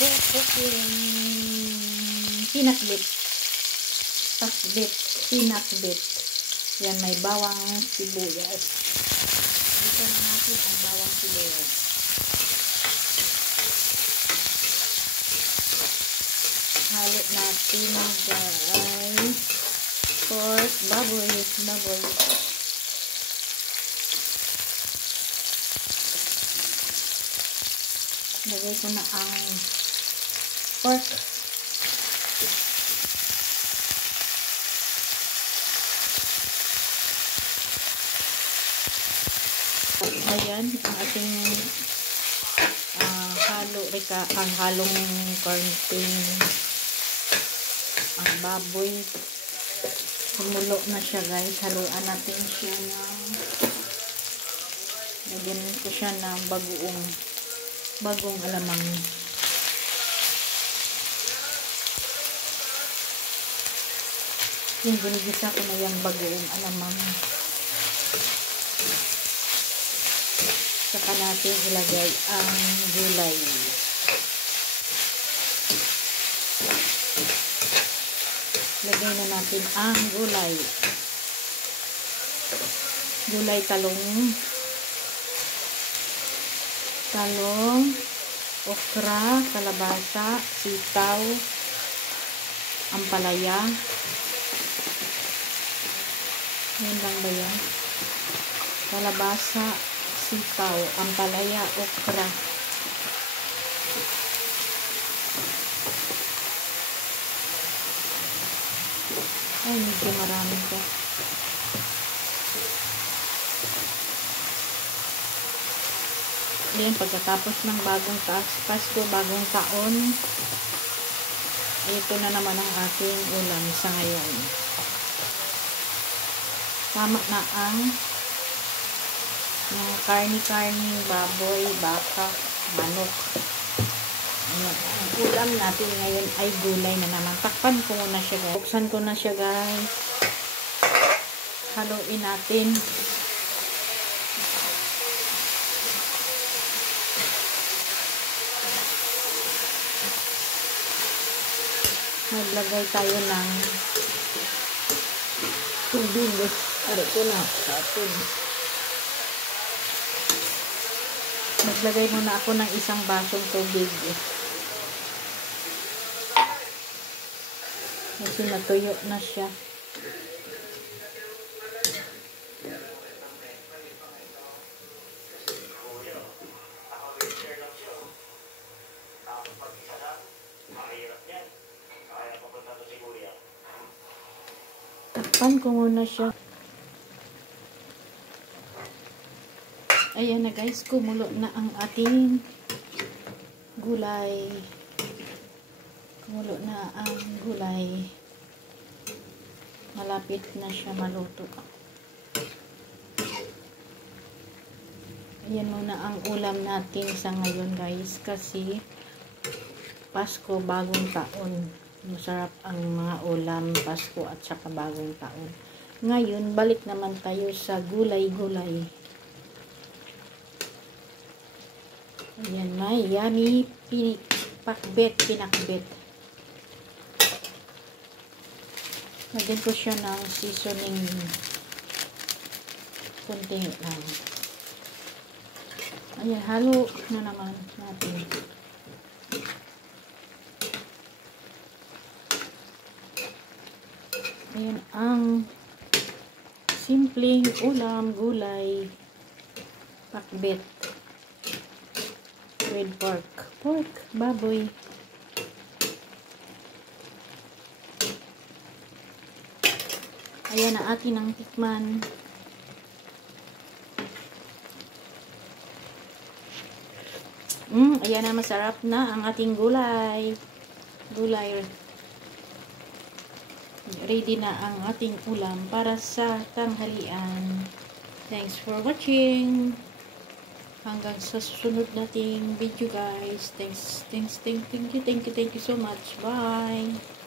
cooking pinakbit. Pakbit, pinakbit. Yan, may bawang sibuyas. Ito na natin ang bawang sibuyas. Halo natin guys. Pork, baboy. Lagay ko na ang pork. Ayan, ang ating ang halong karneng ang baboy. Kumulo na siya guys. Haluan natin siya lagyan ko siya ng bagong alamang. Yung ginigisa ko na yung bagong alamang. Saka natin ilagay ang gulay. Lagay na natin ang gulay. Gulay talong, okra, kalabasa, sitaw, ampalaya. Yan lang ba yan? Kalabasa, sitaw, ampalaya, okra. Ay, medyo marami ko. Ayan, pagkatapos ng bagong Pasko, bagong taon, ito na naman ang ating ulam sa ngayon. Tama na ang karni-karni, baboy, baka, manok. Ayan, ang ulam natin ngayon ay gulay na naman. Takpan ko muna siya guys. Buksan ko na siya guys. Haluin natin. Maglagay tayo ng tubig. Ari ko na sa atin. Maglagay muna ako ng isang basong tubig. Kasi natuyo na siya. Takpan ko muna siya. Ayan na guys, kumulo na ang ating gulay. Kumulo na ang gulay. Malapit na siya maluto. Ayan muna ang ulam natin sa ngayon guys. Kasi Pasko, bagong taon. Masarap ang mga ulam Pasko at saka bagong taon. Ngayon, balik naman tayo sa gulay-gulay. Ayan, may yummy pinakbet. Lagyan ko siya ng seasoning. Kunti lang. Ayan, halo na naman natin. Ayan ang simpleng ulam, gulay, pakbet with pork, baboy. Ayan na atin ang tikman. Ayan na, masarap na ang ating gulay. Ready na ang ating ulam para sa tanghalian. Thanks for watching. Hanggang sa susunod nating video guys. Thank you so much. Bye.